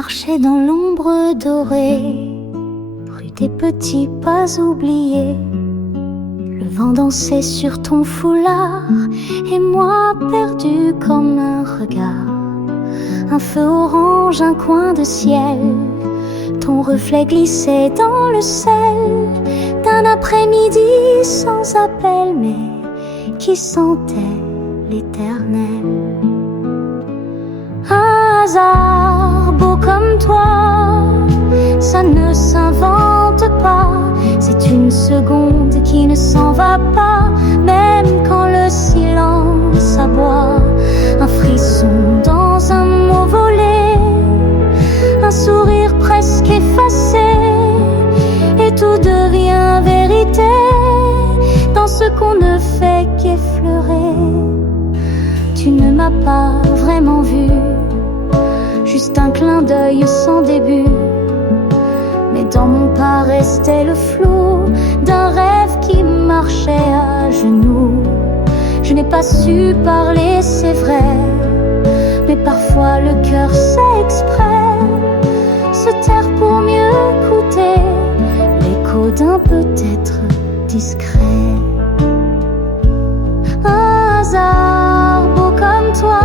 marchais dans l'ombre dorée, rue des petits pas oubliés. Le vent dansait sur ton foulard, et moi perdu comme un regard. Un feu orange, un coin de ciel, ton reflet glissait dans le sel d'un après-midi sans appel, mais qui sentait l'éternel. Un hasard beau comme toi, ça ne s'invente pas. C'est une seconde qui ne s'en va pas, même quand le silence aboie. Un frisson dans un mot volé, un sourire presque effacé, et tout devient vérité dans ce qu'on ne fait qu'effleurer. Tu ne m'as pas vraiment vu, juste un clin d'œil sans début. Mais dans mon pas restait le flou d'un rêve qui marchait à genoux. Je n'ai pas su parler, c'est vrai, mais parfois le cœur sait exprès se taire pour mieux écouter l'écho d'un peut-être discret. Un hasard beau comme toi,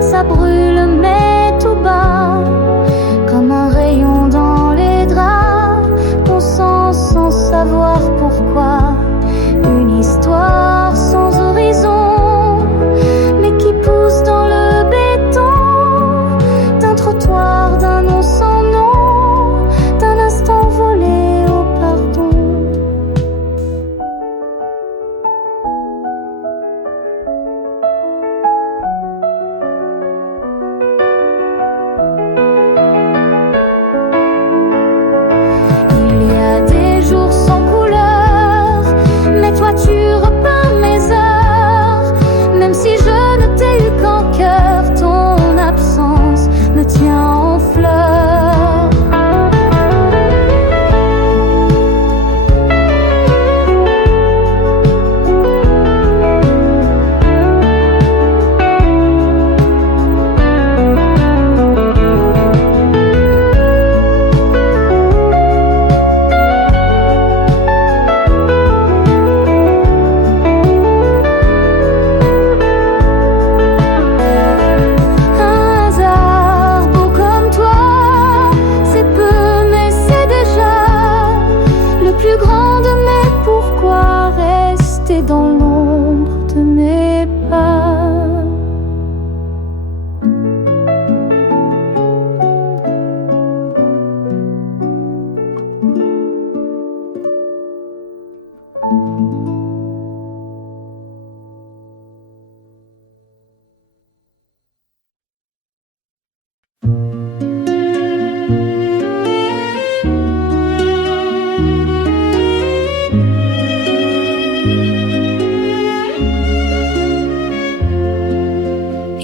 ça brûle mais tout bas, comme un rayon dans les draps qu'on sent sans savoir pourquoi. Une histoire sans horizon, mais qui pousse dans le béton d'un trottoir, d'un nom sans nom, d'un instant volé au pardon. Il y a des jours sans couleur, mais toi tu repeins mes heures. Même si je ne t'ai eu qu'en cœur, ton absence me tient en fleurs. Un hasard beau comme toi, c'est peu mais c'est déjà le plus grand de mes pourquoi, rester dans l'ombre de mes pas.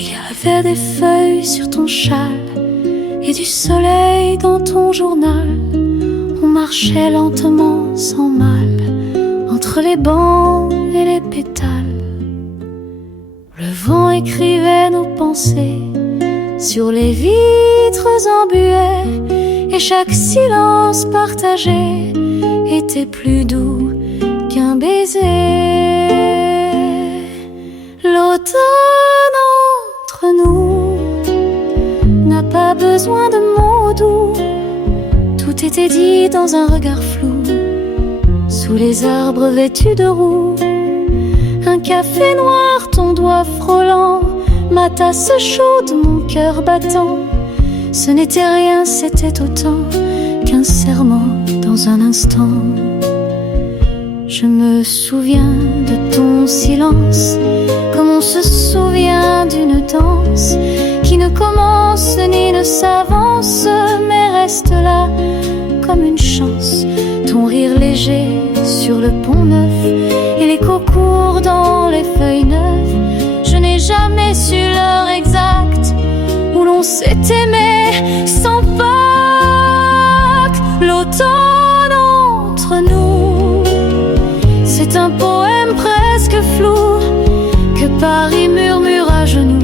Il y avait des feuilles sur ton châle et du soleil dans ton journal. On marchait lentement sans mal entre les bancs et les pétales. Le vent écrivait nos pensées sur les vitres embuées, et chaque silence partagé était plus doux qu'un baiser. L'automne entre nous n'a pas besoin de mots doux, tout était dit dans un regard flou, sous les arbres vêtus de roux. Un café noir, ton doigt frôlant, ma tasse chaude, mon cœur battant. Ce n'était rien, c'était autant qu'un serment dans un instant. Je me souviens de ton silence, comme on se souvient d'une danse qui ne commence ni ne s'avance, mais reste là comme une chance. Ton rire léger sur le pont neuf et l'écho court dans les feuilles neuves. Je n'ai jamais su l'heure exacte où l'on s'est aimé sans Pâques. L'automne entre nous, c'est un poème presque flou que Paris murmure à genoux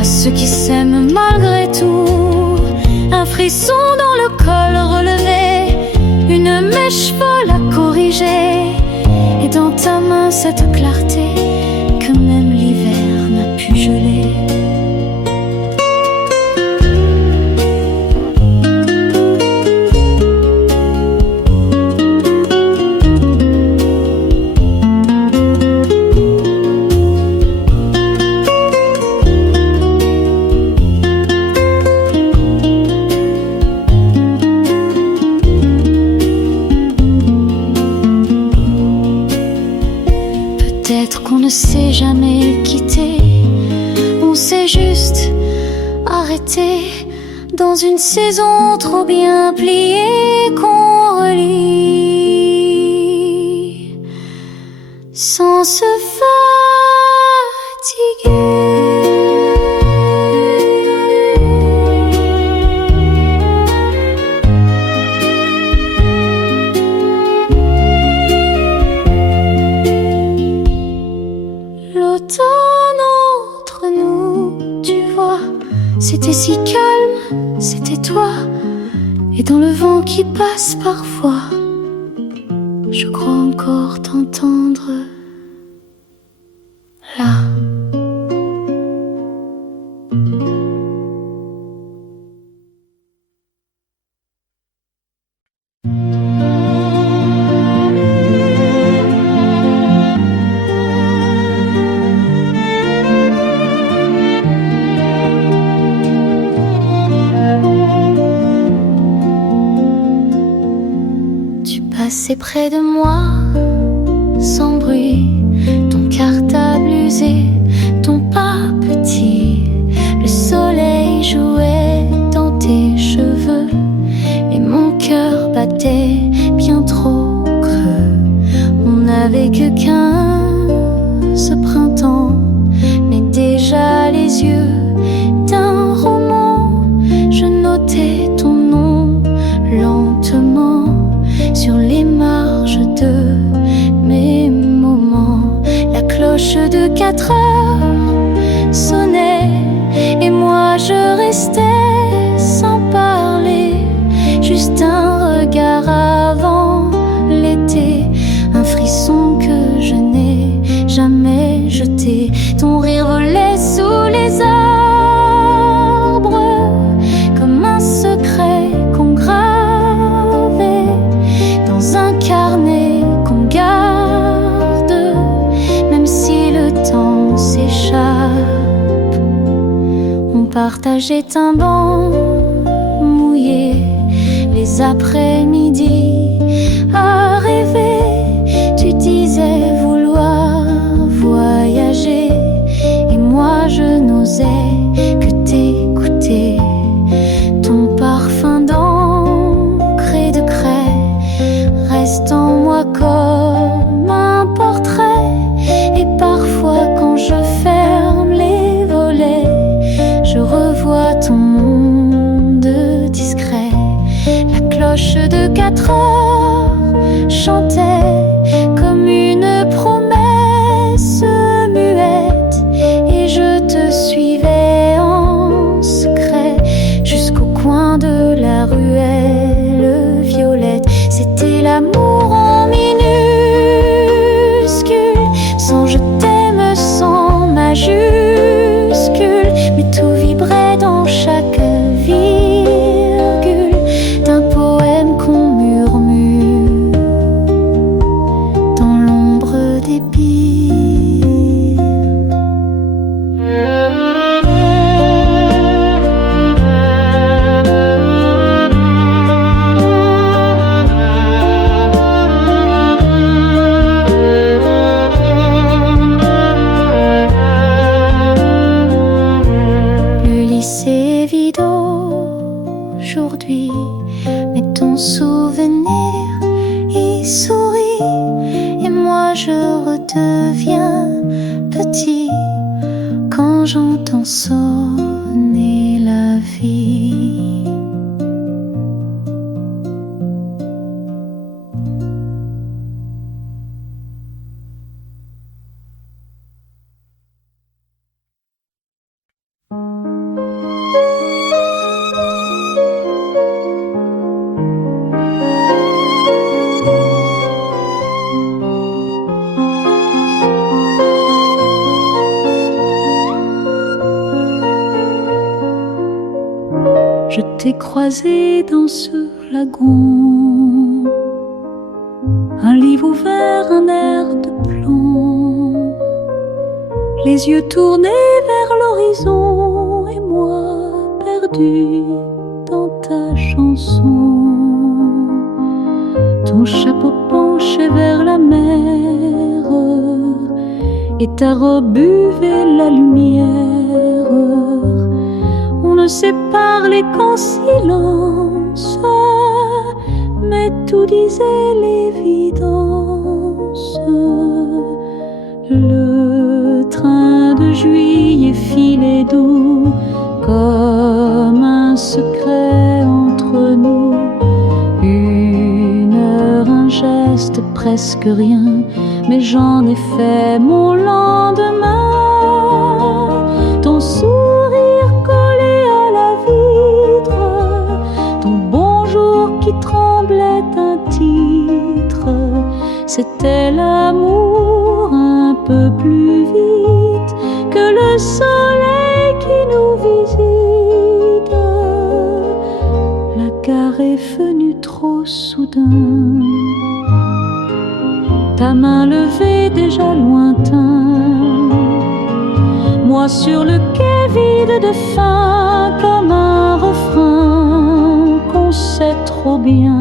à ceux qui s'aiment malgré tout. frisson dans le col relevé, une mèche folle à corriger, et dans ta main cette clarté que même l'hiver n'a pu geler. Peut-être qu'on ne s'est jamais quitté, on s'est juste arrêté dans une saison trop bien pliée qu'on relit sans se L'automne entre nous, tu vois, c'était si calme, c'était toi. Et dans le vent qui passe parfois, je crois encore t'entendre là. Passais près de moi, sans bruit, ton cartable usé, ton pas petit. Le soleil jouait dans tes cheveux et mon cœur battait bien trop creux. On n'avait que 15 printemps, mais déjà les yeux d'un roman. Je notais ton nom lentement sur les marges de mes moments. La cloche de 4 heures sonnait et moi je restais sans parler, juste un regard avant l'été, un frisson que je n'ai jamais jeté. Ton rire volait sous les arbres comme un secret qu'on gravait dans un carnet qu'on garde, même si le temps s'échappe. On partageait un banc mouillé, les après-midi à rêver. Tu disais vouloir voyager et moi je n'osais que t'écouter. Ton parfum d'encre et de craie reste en moi comme un portrait. Et parfois quand je ferme les volets, je revois ton monde discret. La cloche de 4 heures chantait comme une promesse muette, et je te suivais en secret jusqu'au coin de la ruelle violette. C'était l'amour en minuscule, sans je t'aime, sans majuscule, mais tout vibrait dans chaque virgule d'un poème qu'on murmure dans l'ombre des pines. Le lycée est vide aujourd'hui, mais ton souvenir y sourit, et moi je redeviens petit quand j'entends sonner la vie. t'ai croisé dans ce lagon, un livre ouvert, un air de plomb, les yeux tournés vers l'horizon et moi perdu dans ta chanson. Ton chapeau penché vers la mer et ta robe buvait la lumière. On ne sait parler qu'en silence, mais tout disait l'évidence. Le train de juillet filait doux comme un secret entre nous. Une heure, un geste, presque rien, mais j'en ai fait mon lendemain. Ton sourire collé à la vitre, ton bonjour qui tremblait un titre, c'était l'amour un peu plus vite que le soleil qui nous visite. La gare est venue trop soudain, ta main levée déjà lointain, moi sur le quai vide de faim, comme un refrain qu'on sait trop bien.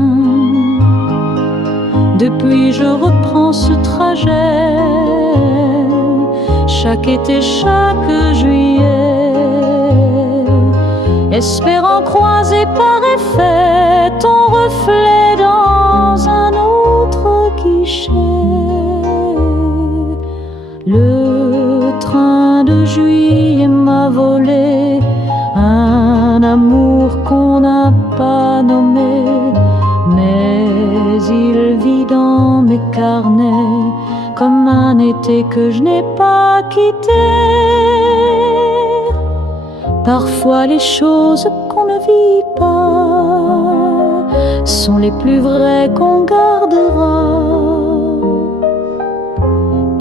Depuis je reprends ce trajet, chaque été, chaque juillet, espérant croiser par effet ton reflet dans un autre guichet. Le train de juillet m'a volé un amour qu'on n'a pas nommé, mais il vit dans mes carnets comme un été que je n'ai pas quitté. Parfois les choses qu'on ne vit pas sont les plus vraies qu'on gardera.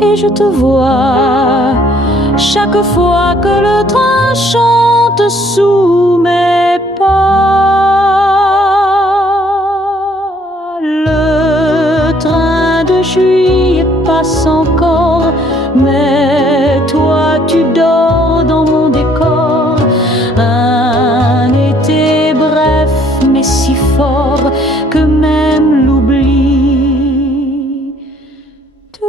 Et je te vois chaque fois que le train chante sous mes pas. Le train de juillet passe encore, mais toi tu dors dans mon décor. Un été bref mais si fort que même l'oubli te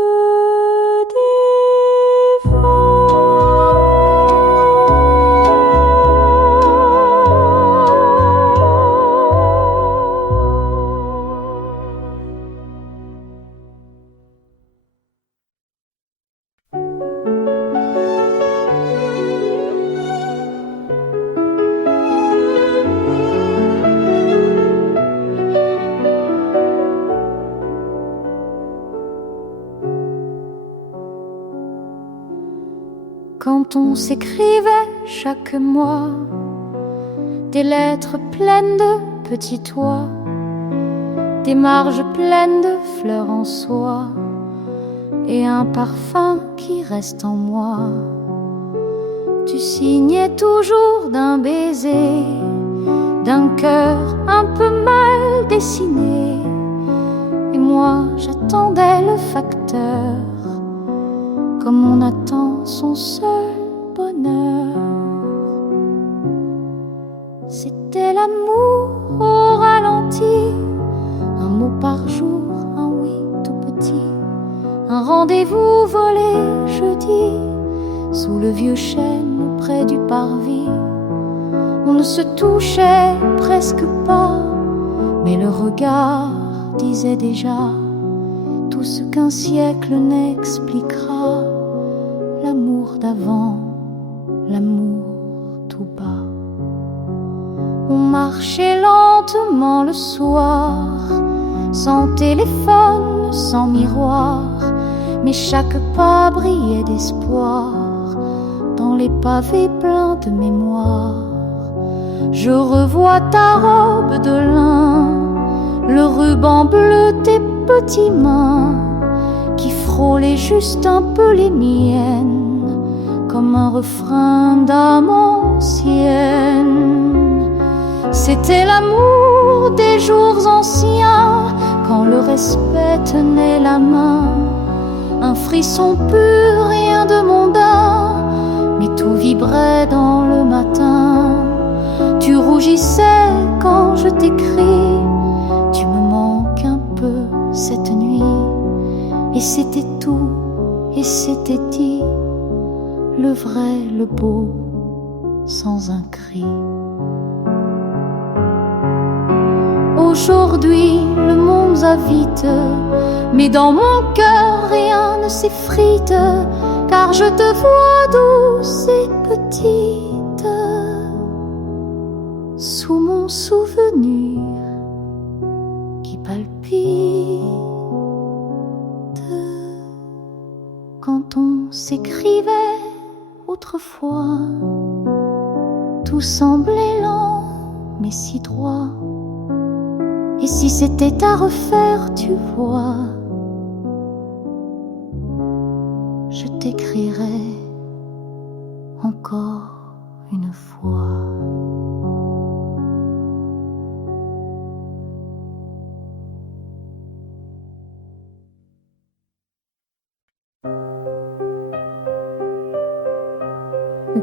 Quand on s'écrivait chaque mois des lettres pleines de petits toits, des marges pleines de fleurs en soie et un parfum qui reste en moi. Tu signais toujours d'un baiser, d'un cœur un peu mal dessiné, et moi j'attendais le facteur comme on attend son seul bonheur. C'était l'amour au ralenti, un mot par jour, un oui tout petit, un rendez-vous volé jeudi sous le vieux chêne près du parvis. On ne se touchait presque pas, mais le regard disait déjà tout ce qu'un siècle n'expliquera. L'amour d'avant, l'amour tout bas. On marchait lentement le soir, sans téléphone, sans miroir, mais chaque pas brillait d'espoir dans les pavés pleins de mémoire. Je revois ta robe de lin, le ruban bleu, tes petites mains qui frôlaient juste un peu les miennes, comme un refrain d'âme ancienne. C'était l'amour des jours anciens, quand le respect tenait la main. Un frisson pur, rien de mondain, mais tout vibrait dans le matin. Tu rougissais quand je t'écris, tu me manques un peu cette nuit. Et c'était tout, et c'était dit, le vrai, le beau, sans un cri. Aujourd'hui, le monde va vite, mais dans mon cœur, rien ne s'effrite, car je te vois douce et petite, sous mon souvenir qui palpite. Quand on s'écrivait autrefois, tout semblait lent, mais si droit. Et si c'était à refaire, tu vois, je t'écrirai encore une fois.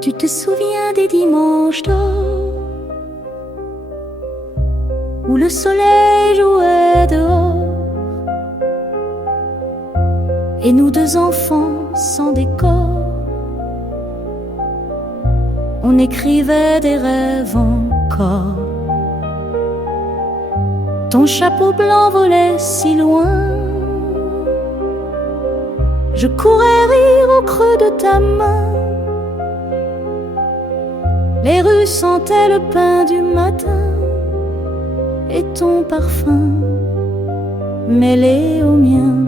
Tu te souviens des dimanches d'or où le soleil jouait dehors et nous deux enfants sans décor, on écrivait des rêves encore. Ton chapeau blanc volait si loin, je courais rire au creux de ta main. Les rues sentaient le pain du matin et ton parfum mêlé au mien.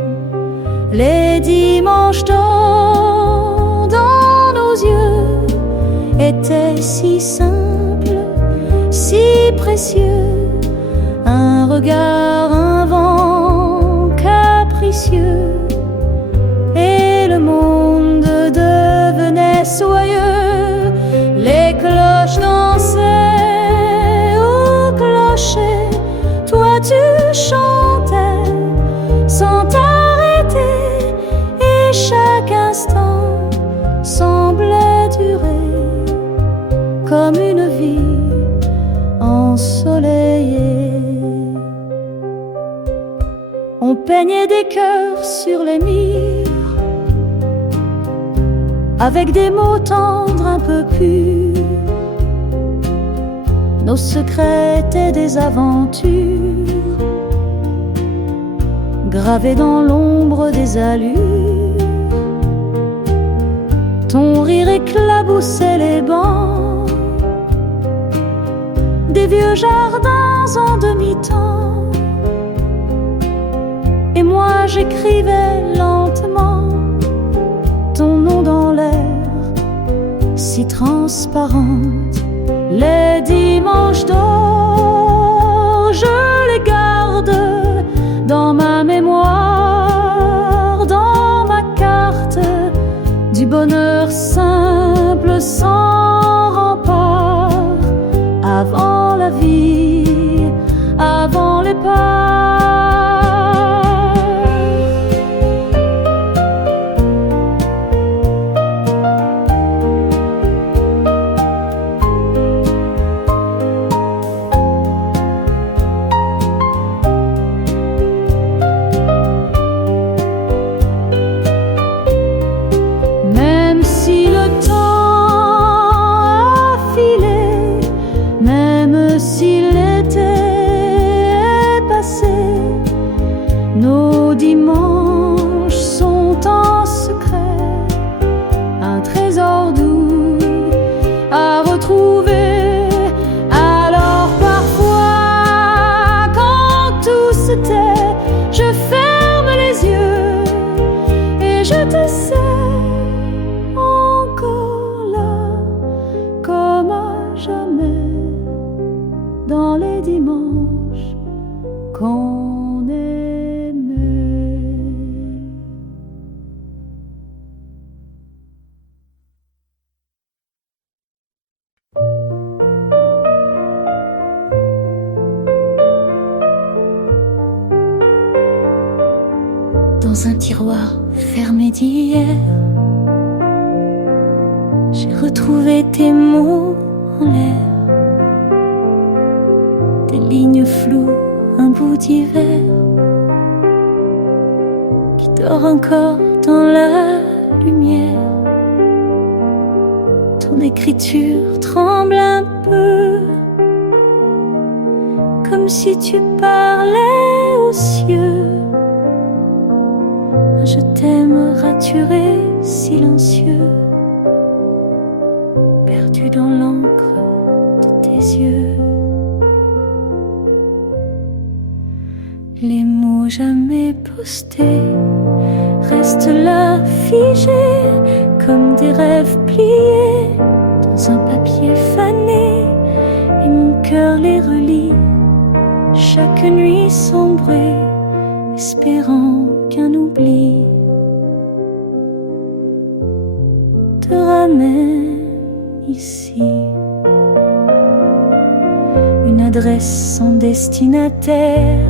Les dimanches d'or dans nos yeux étaient si simples, si précieux. Un regard, un vent capricieux, et le monde devenait soyeux. Les cloches dansaient au clocher, toi tu chantais sans t'arrêter, et chaque instant semblait durer comme une vie ensoleillée. On peignait des cœurs sur les murs avec des mots tendres un peu purs. Nos secrets étaient des aventures gravées dans l'ombre des allures. Ton rire éclaboussait les bancs des vieux jardins en demi-temps, et moi j'écrivais lentement ton nom dans l'air, si transparente. Les dimanches d'or, je les garde dans ma mémoire, dans ma carte du bonheur simple sans rempart. Avant la vie, avant les pas. Nos dimanches sont en secret un trésor doux à retrouver. Alors parfois, quand tout se tait, je ferme les yeux et je te sais encore là, comme à jamais, dans les dimanches qu'on est. dans un tiroir fermé d'hier. J'ai retrouvé tes mots en l'air, des lignes floues, un bout d'hiver qui dort encore dans la lumière. Ton écriture tremble un peu, comme si tu parlais aux cieux. Je t'aime raturé, silencieux, perdu dans l'encre de tes yeux. Les mots jamais postés restent là figés comme des rêves pliés dans un papier fané, et mon cœur les relie chaque nuit sombrée, espérant qu'un oubli te ramène ici. Une adresse sans destinataire,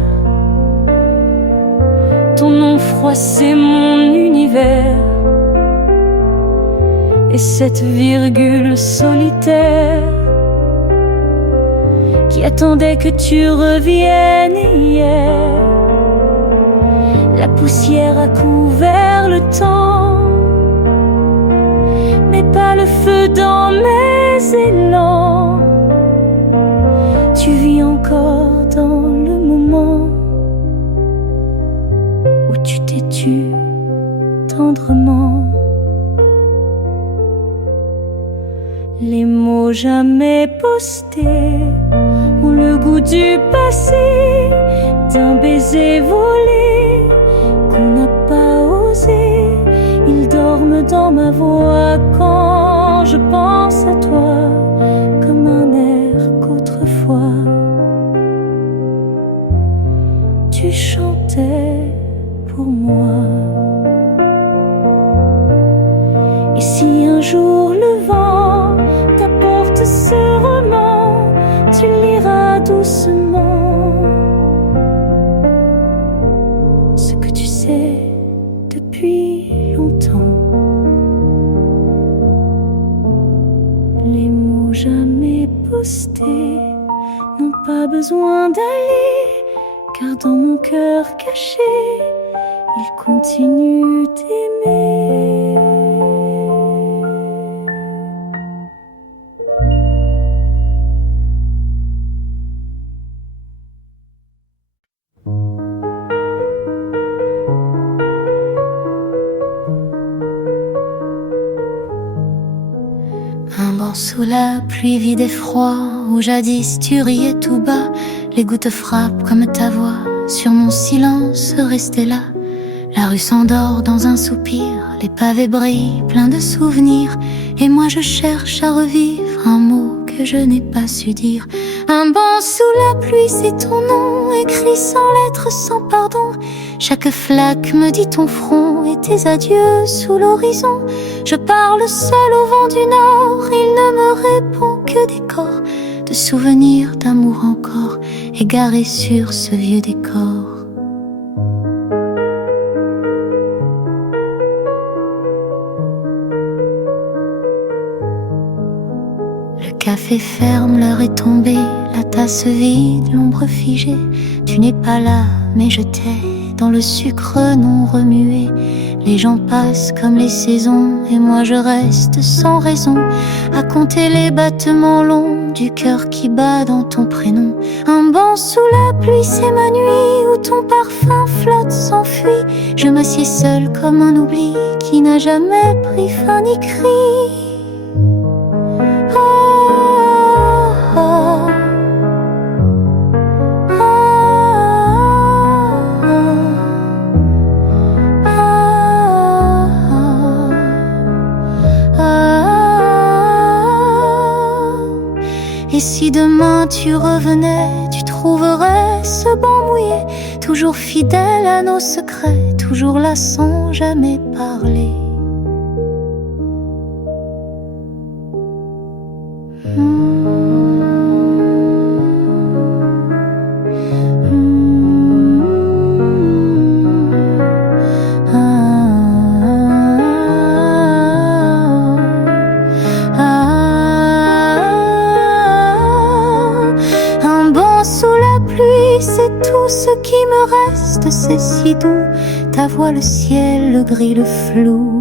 ton nom froissé mon univers, et cette virgule solitaire qui attendait que tu reviennes hier. La poussière a couvert le temps, mais pas le feu dans mes élans. Tu vis encore dans le moment où tu t'es tu tendrement. Les mots jamais postés ont le goût du passé, d'un baiser volé qu'on n'a pas osé. Ils dorment dans ma voix quand je pense à toi, comme un air qu'autrefois tu chantais pour moi. Et si un jour le vent t'apporte ce roman, tu liras doucement ce que tu sais depuis longtemps. Les mots jamais postés n'ont pas besoin d'aller, car dans mon cœur caché, ils continuent d'aimer. Un banc sous la pluie vide et froid, où jadis tu riais tout bas. Les gouttes frappent comme ta voix sur mon silence resté là. La rue s'endort dans un soupir, les pavés brillent pleins de souvenirs, et moi je cherche à revivre un mot que je n'ai pas su dire. Un banc sous la pluie, c'est ton nom, écrit sans lettres, sans pardon. Chaque flaque me dit ton front et tes adieux sous l'horizon. Je parle seul au vent du nord, il ne me répond que des corps de souvenirs d'amour encore, égarés sur ce vieux décor. Le café ferme, l'heure est tombée, la tasse vide, l'ombre figée. Tu n'es pas là, mais je t'ai dans le sucre non remué. Les gens passent comme les saisons, et moi je reste sans raison à compter les battements longs du cœur qui bat dans ton prénom. Un banc sous la pluie, c'est ma nuit, où ton parfum flotte, s'enfuit. Je m'assieds seule comme un oubli qui n'a jamais pris fin ni cri. Et si demain tu revenais, tu trouverais ce banc mouillé, toujours fidèle à nos secrets, toujours là sans jamais parler. ce qui me reste, c'est si doux. Ta voix, le ciel, le gris, le flou.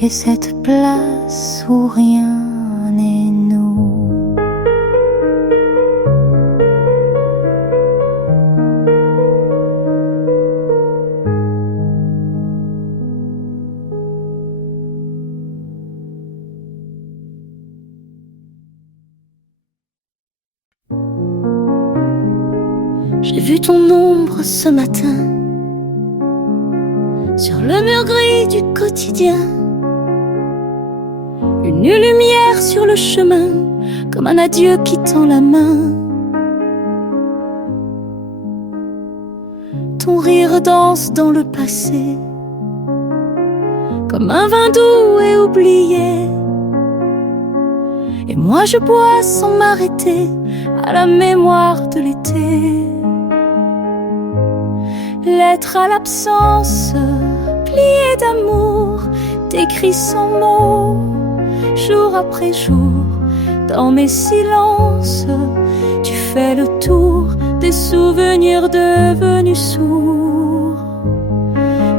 Et cette place où rien n'est nous. J'ai vu ton ombre ce matin sur le mur gris du quotidien. Une lumière sur le chemin, comme un adieu qui tend la main. Ton rire danse dans le passé, comme un vin doux et oublié. Et moi je bois sans m'arrêter à la mémoire de l'été. Lettre à l'absence, pliée d'amour, t'écris sans mots. Jour après jour, dans mes silences, tu fais le tour des souvenirs devenus sourds.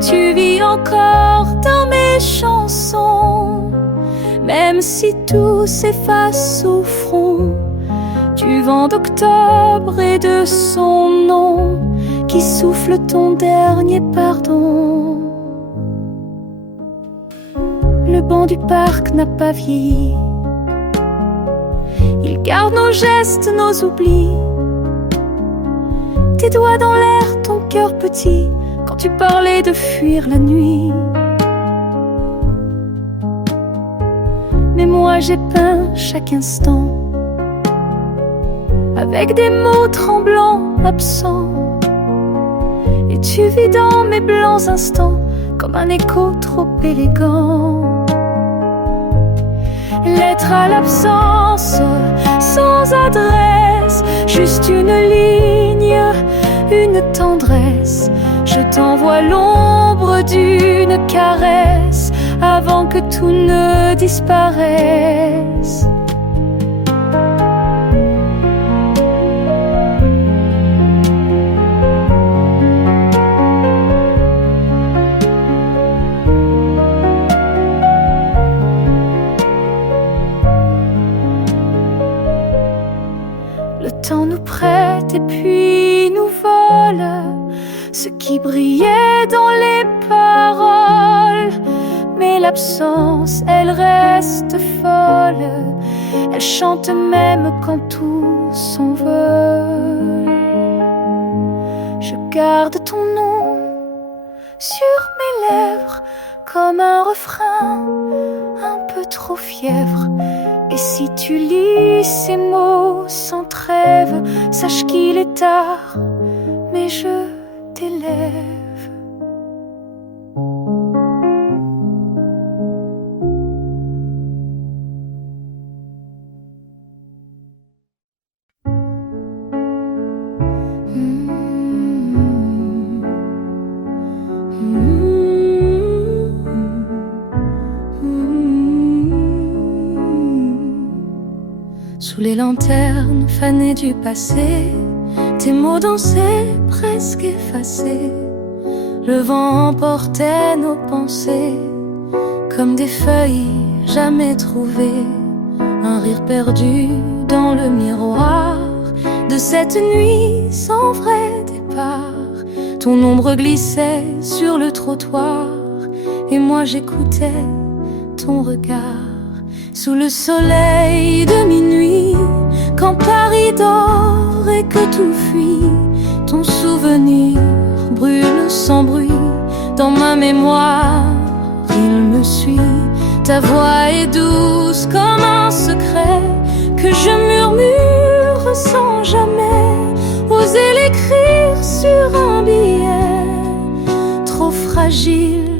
Tu vis encore dans mes chansons, même si tout s'efface au front. Du vent d'octobre et de son nom qui souffle ton dernier pardon. Le banc du parc n'a pas vieilli, il garde nos gestes, nos oublis. Tes doigts dans l'air, ton cœur petit, quand tu parlais de fuir la nuit. Mais moi j'ai peint chaque instant avec des mots tremblants, absents. Et tu vis dans mes blancs instants comme un écho trop élégant. Lettre à l'absence, sans adresse, juste une ligne, une tendresse. Je t'envoie l'ombre d'une caresse avant que tout ne disparaisse. Le temps nous prête et puis nous vole ce qui brillait dans les paroles. Mais l'absence, elle reste folle. Elle chante même quand tout s'envole. Je garde ton nom sur mes lèvres comme un refrain un peu trop fièvre. Et si tu lis ces mots sans trêve, sache qu'il est tard, mais je t'élève. Sous les lanternes fanées du passé, tes mots dansaient presque effacés. Le vent emportait nos pensées comme des feuilles jamais trouvées. Un rire perdu dans le miroir de cette nuit sans vrai départ. Ton ombre glissait sur le trottoir et moi j'écoutais ton regard. Sous le soleil de minuit, quand Paris dort et que tout fuit, ton souvenir brûle sans bruit dans ma mémoire. Il me suit, ta voix est douce comme un secret que je murmure sans jamais oser l'écrire sur un billet, trop fragile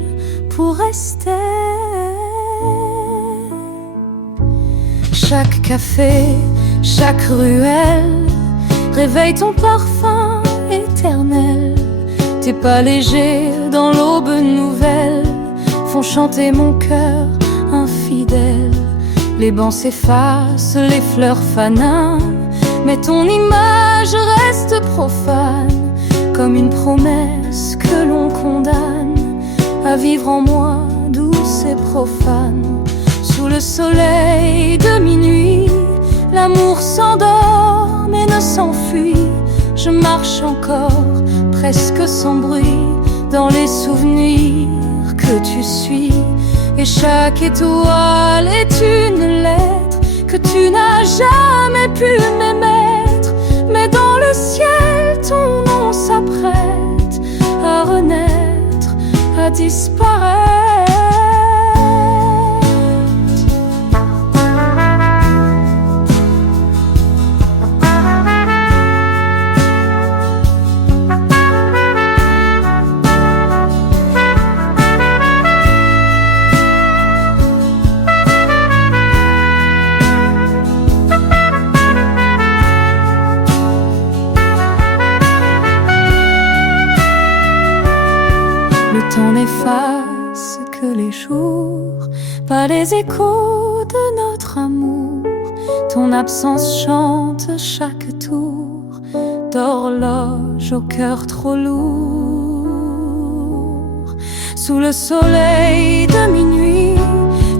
pour rester. Chaque café, chaque ruelle réveille ton parfum éternel. Tes pas légers dans l'aube nouvelle font chanter mon cœur infidèle. Les bancs s'effacent, les fleurs fanent, mais ton image reste profane, comme une promesse que l'on condamne à vivre en moi, douce et profane. Sous le soleil de minuit, l'amour s'endort mais ne s'enfuit. Je marche encore, presque sans bruit, dans les souvenirs que tu suis. Et chaque étoile est une lettre que tu n'as jamais pu m'émettre. Mais dans le ciel, ton nom s'apprête à renaître, à disparaître. Le temps n'efface que les jours, pas les échos de notre amour. Ton absence chante chaque tour d'horloge au cœur trop lourd. Sous le soleil de minuit,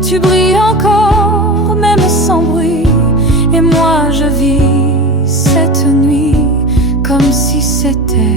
tu brilles encore, même sans bruit. Et moi je vis cette nuit comme si c'était